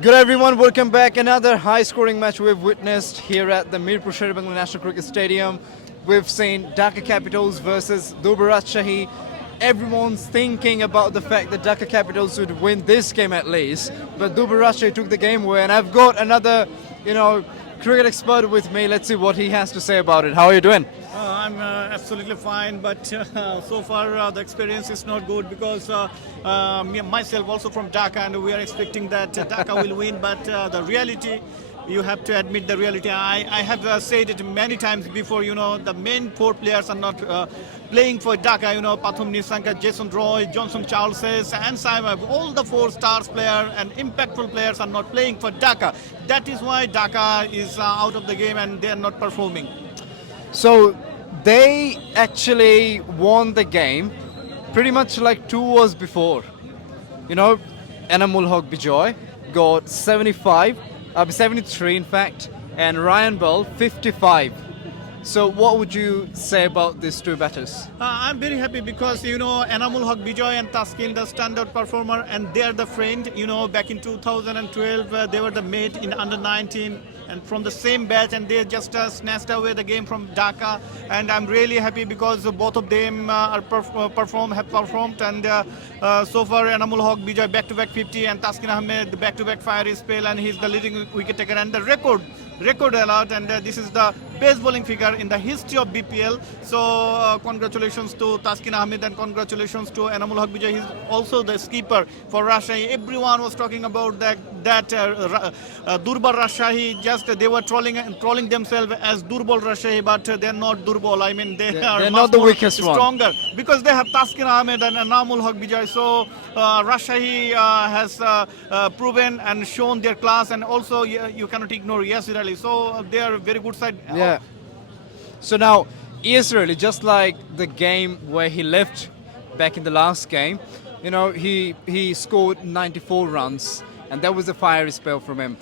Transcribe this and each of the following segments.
Good everyone, welcome back. Another high-scoring match we've witnessed here at the Mirpur Sher-e-Bangla National Cricket Stadium. We've seen Dhaka Capitals versus Durbar Rajshahi. Everyone's thinking about the fact that Dhaka Capitals would win this game at least, but Durbar Rajshahi took the game away. And I've got another, cricket expert with me. Let's see what he has to say about it. How are you doing? I'm absolutely fine, but so far the experience is not good because myself also from Dhaka, and we are expecting that Dhaka will win. But the reality, you have to admit the reality. I have said it many times before. The main four players are not playing for Dhaka. Pathum Nisanka, Jason Roy, Johnson Charleses, and Simon. All the four stars player and impactful players are not playing for Dhaka. That is why Dhaka is out of the game and they are not performing. So they actually won the game pretty much like 2 hours before. Enamul Haq Bijoy got 73 in fact, and Ryan Bell 55. So what would you say about these two batters? I'm very happy because Enamul Haq Bijoy and Taskin, the standout performer, and they are the friend. Back in 2012 they were the mate in under 19 and from the same batch, and they just snatched away the game from Dhaka. And I'm really happy because both of them have performed, and so far Enamul Haq Bijoy back-to-back 50 and Taskin Ahmed back-to-back fiery spell, and he's the leading wicket taker and the record allowed, and this is the best bowling figure in the history of BPL. So congratulations to Taskin Ahmed and congratulations to Enamul Haq Bijoy. He's also the skipper for Rajshahi. Everyone was talking about that Durbar Rajshahi. Just they were trolling themselves as Durbal Rajshahi, but they're not Durbal. I mean they're They're much not the more weakest one. stronger because they have Taskin Ahmed and Enamul Haq Bijoy. So Rajshahi has proven and shown their class, and also you cannot ignore Yasir Ali. So they are a very good side. Yeah. So now, Israeli, just like the game where he left back in the last game, he scored 94 runs, and that was a fiery spell from him.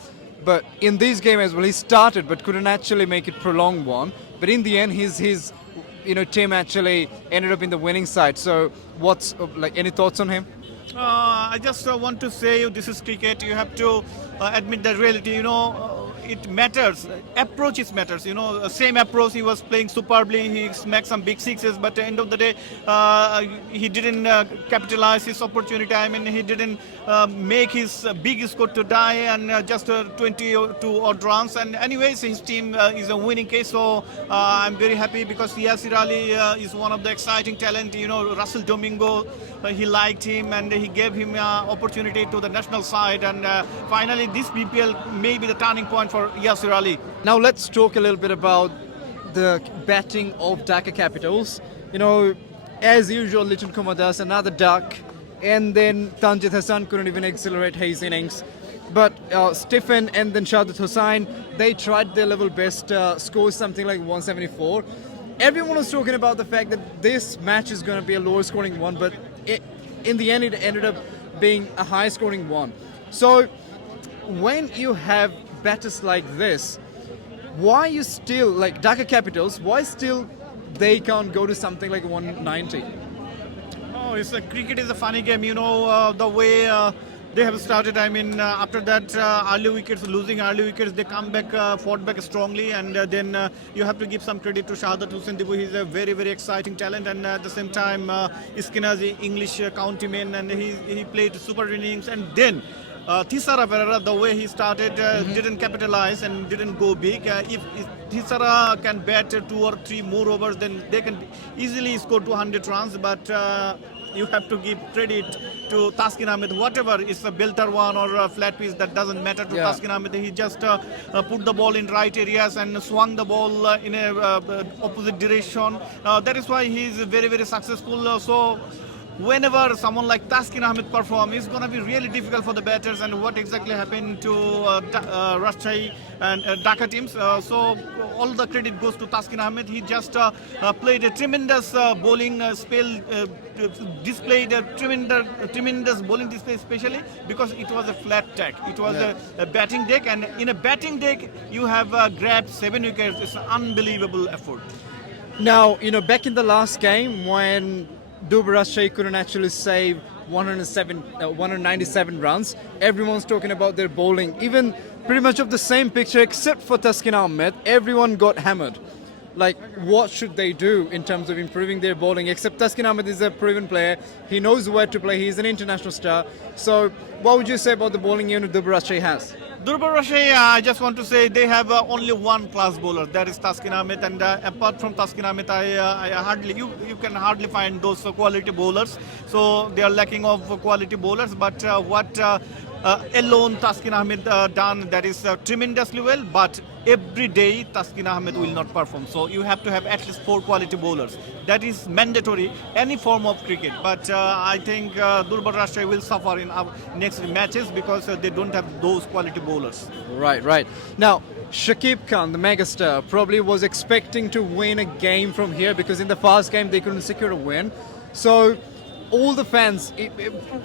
But in this game as well, he started but couldn't actually make it prolonged one. But in the end, his team actually ended up in the winning side. So what's any thoughts on him? I just want to say this is cricket. You have to admit the reality. It matters. Approaches matters. Same approach. He was playing superbly. He smacked some big sixes, but at the end of the day, he didn't capitalize his opportunity. I mean, he didn't make his big score to die, and just 22 odd runs. And anyways, his team is a winning case. So I'm very happy because Yasir Ali is one of the exciting talent. Russell Domingo, he liked him and he gave him opportunity to the national side. And finally, this BPL may be the turning point for Yasir Ali. Now let's talk a little bit about the batting of Dhaka Capitals. As usual, Liton Kumar Das, another duck, and then Tanjid Hassan couldn't even accelerate his innings. But Stephen and then Shahid Hussain, they tried their level best, scored something like 174. Everyone was talking about the fact that this match is going to be a lower scoring one, but in the end it ended up being a high scoring one. So when you have batters like this, why you still like Dhaka Capitals? Why still they can't go to something like 190? Oh, cricket is a funny game. The way they have started. I mean, after that, losing early wickets, they come back, fought back strongly, and then you have to give some credit to Shahadat Hussain Dibu. He's a very, very exciting talent, and at the same time, Iskinazi, English countyman, and he played super innings, and then. Thisara Pereira, the way he started, didn't capitalize and didn't go big. If Thisara can bat 2 or 3 more overs, then they can easily score 200 runs. But you have to give credit to Taskin Ahmed. Whatever is a belter one or a flat piece, that doesn't matter to Taskin Ahmed. He just put the ball in right areas and swung the ball in a opposite direction. That is why he is very, very successful. So whenever someone like Taskin Ahmed perform, it's going to be really difficult for the batters. And what exactly happened to Rajshahi and Dhaka teams. So all the credit goes to Taskin Ahmed. He just played a tremendous bowling spell, displayed a tremendous bowling display, especially because it was a flat deck. It was a batting deck, and in a batting deck, you have grabbed 7 wickets. It's an unbelievable effort. Now, back in the last game when Durbar Rajshahi couldn't actually save 197 runs. Everyone's talking about their bowling. Even pretty much of the same picture, except for Taskin Ahmed, everyone got hammered. Like, what should they do in terms of improving their bowling? Except Taskin Ahmed is a proven player. He knows where to play. He's an international star. So, what would you say about the bowling unit Durbar Rajshahi has? Durbar Rajshahi, I just want to say they have only one class bowler, that is Taskin Ahmed, and apart from Taskin Ahmed, I hardly you can hardly find those quality bowlers. So they are lacking of quality bowlers. But what alone Taskin Ahmed done, that is tremendously well. But every day Taskin Ahmed will not perform. So you have to have at least 4 quality bowlers. That is mandatory any form of cricket. But I think Durbar Rajshahi will suffer in our next matches because they don't have those quality bowlers. Right, right. Now, Shakib Khan, the megastar, probably was expecting to win a game from here because in the first game they couldn't secure a win. So, all the fans,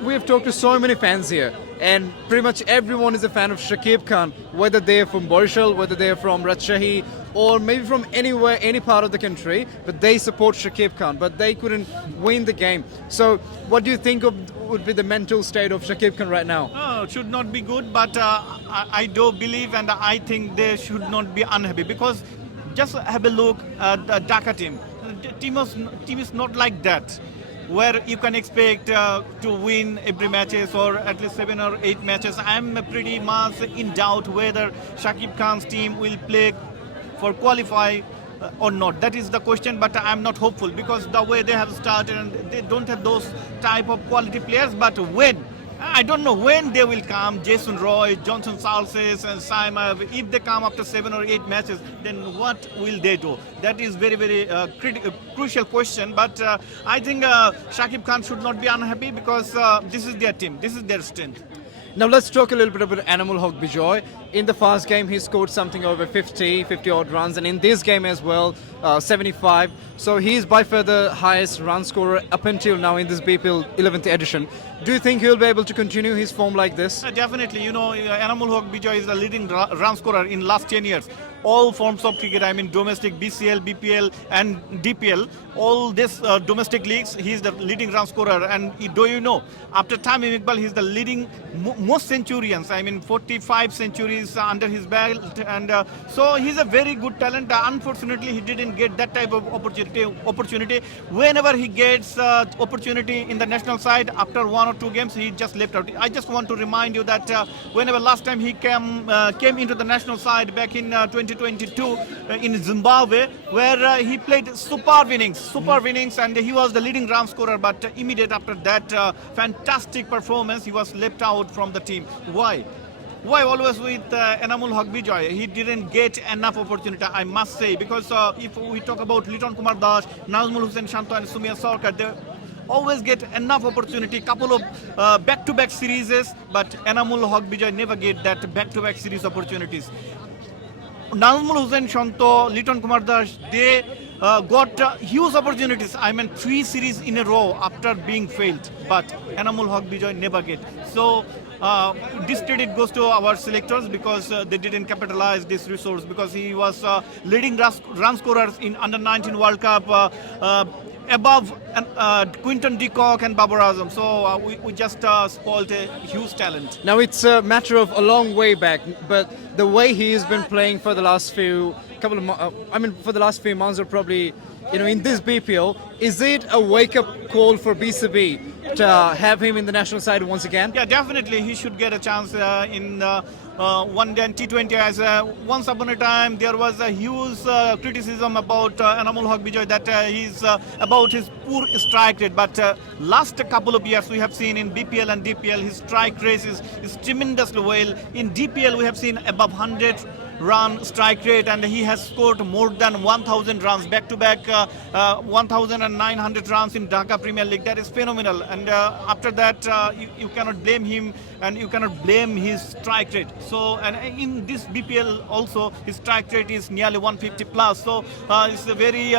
we have talked to so many fans here, and pretty much everyone is a fan of Shakib Khan, whether they're from Borshal, whether they're from Rajshahi, or maybe from anywhere, any part of the country, but they support Shakib Khan, but they couldn't win the game. So, what do you think would be the mental state of Shakib Khan right now? Oh, it should not be good, but I do believe and I think they should not be unhappy because just have a look at the Dhaka team. The team is not like that, where you can expect to win every matches or at least 7 or 8 matches. I'm pretty much in doubt whether Shakib Khan's team will play for qualify or not. That is the question, but I'm not hopeful because the way they have started and they don't have those type of quality players. But when, I don't know when they will come, Jason Roy, Johnson Salses and Simon, if they come after 7 or 8 matches, then what will they do? That is very, very crucial question. But I think Shakib Khan should not be unhappy because this is their team, this is their strength. Now let's talk a little bit about Animal Hawk Bijoy. In the first game, he scored something over 50 odd runs, and in this game as well, 75. So he's by far the highest run scorer up until now in this BPL 11th edition. Do you think he'll be able to continue his form like this? Definitely. You know, Animal Hawk Bijoy is the leading run scorer in last 10 years. All forms of cricket, I mean domestic, BCL, BPL and DPL, all these domestic leagues, he's the leading run scorer. And do you know, after Tamim Iqbal, he's the leading most centurions, I mean 45 centuries under his belt. And so he's a very good talent. Unfortunately, he didn't get that type of opportunity. Whenever he gets opportunity in the national side, after 1 or 2 games, he just left out. I just want to remind you that whenever last time he came into the national side back in 2022 in Zimbabwe, where he played superb innings, and he was the leading run scorer. But immediate after that fantastic performance, he was left out from the team. Why? Why always with Enamul Haq Bijoy? He didn't get enough opportunity, I must say, because if we talk about Liton Kumar Das, Nazmul Hussain Shanto and Sumia Sarkar, they always get enough opportunity, couple of back-to-back series, but Enamul Haq Bijoy never get that back-to-back series opportunities. Nazmul Hussain Shanto, Liton Kumar Das, they got huge opportunities. I mean 3 series in a row after being failed, but Enamul Haq Bijoy never get. So this credit goes to our selectors because they didn't capitalize this resource, because he was leading run scorers in under-19 World Cup, above Quinton de Kock and Babar Azam. So we just spoiled a huge talent. Now it's a matter of a long way back, but the way he has been playing for the last few for the last few months, or probably in this BPL, is it a wake-up call for BCB to have him in the national side once again? Yeah, definitely he should get a chance in one day and T20. As once upon a time there was a huge criticism about Enamul Haq Bijoy that he's about his poor strike rate, but last couple of years we have seen in BPL and DPL his strike rate is tremendously well. In DPL we have seen above 100 run strike rate, and he has scored more than 1,000 runs back-to-back, 1,900 runs in Dhaka Premier League. That is phenomenal. And after that, you cannot blame him, and you cannot blame his strike rate. So, and in this BPL also, his strike rate is nearly 150 plus. So it's very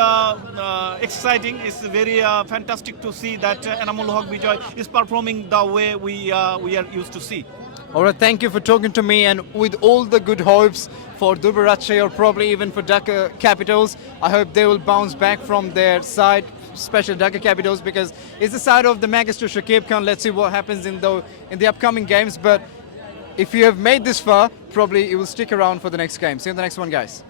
exciting. It's very fantastic to see that Enamul Haq Bijoy is performing the way we are used to see. All right, thank you for talking to me, and with all the good hopes for Durbar Rajshahi, or probably even for Dhaka Capitals, I hope they will bounce back from their side especially Dhaka Capitals, because it's the side of the Magistra Shakib Khan. Let's see what happens in the upcoming games. But if you have made this far, probably you will stick around for the next game. See you in the next one, guys.